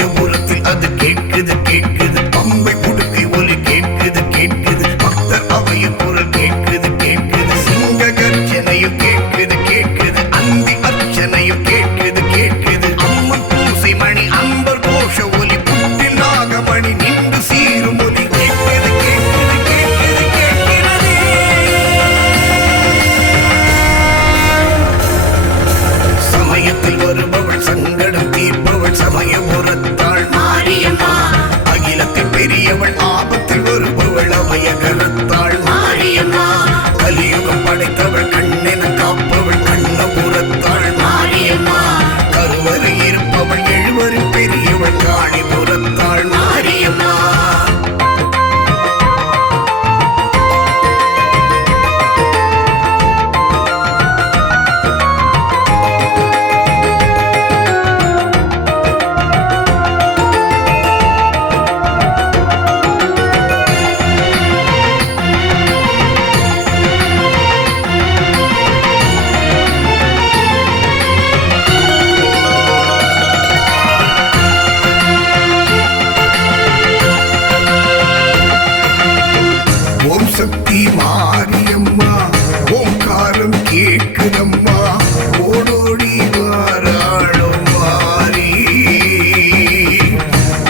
சமயபுரத்தில் அது கேட்குது கேட்குது பம்பை புடுக்கி ஒலி கேட்குது கேட்குது பக்தர் அவைய குரல் கேட்குது கேட்குது சிங்க கர்ஜனையும் கேட்குது கேட்குது அந்தி அர்ச்சனையும் கேட்குது கேட்குது அம்மன் பூசை மணி அம்பர் கோஷ ஒலி புட்டில் நாகமணி நின்று சீரும் ஒலி கேட்குது கேட்குது கேட்குது கேட்கிறது. சமயத்தில் வருபவள் சங்கடம் தீர்ப்பவள் சமயபுரத்தாள் மாரியம்மா. அகிலத்தில் பெரியவள் ஆபத்தில் வருபவள் அபயகரத்தாள் மாரியம்மா. கலியுகம் படைத்தவள் கண்ணென காப்பவள் கண்ணபுரத்தாள் மாரியம்மா. கருவறை இருப்பவள் எழுவரில் பெரியவள் காணிபுரத்தாள் மாரியம்மா. ஓம் சக்தி மாரியம்மா ஓங்காரம் கேட்குதம்மா ஓடோடி வாராளோ மாறி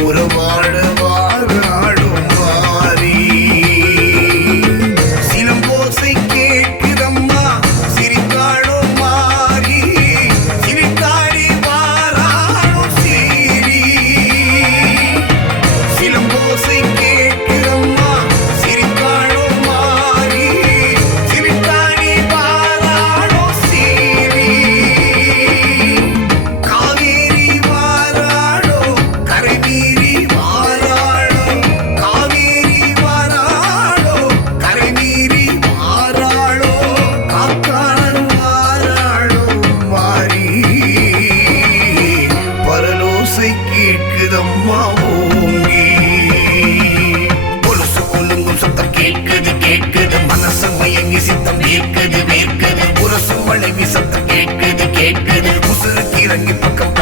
உறவாட வாராளோ மாறி. சிலம்போசை கேட்குதம்மா சிரித்தாளோ மாறி சிரித்தாடி வாராளோ சீரி. சிலம்போசை கேட்குதம்மா சிரித்தாளோ மாறி சிரித்தாடி வாராளோ சீரி. காவேரி வாராளோ கரை மீறி வாராளோ காவேரி வாராளோ கரை மீறி வாராளோ காக்காடு வாராளோ மாறி. பரலோசை கேட்குதம்மா ஓங்கி கொலுசு கொலுங்கும் சத்தம் கேட்குது கேட்குது மனசு மயங்கி சித்தம் வேர்க்குது வேர்க்குது உரசு வளைவி சத்தம் கேட்குது கேட்குது உசுருக்கு இறங்கி பக்கம்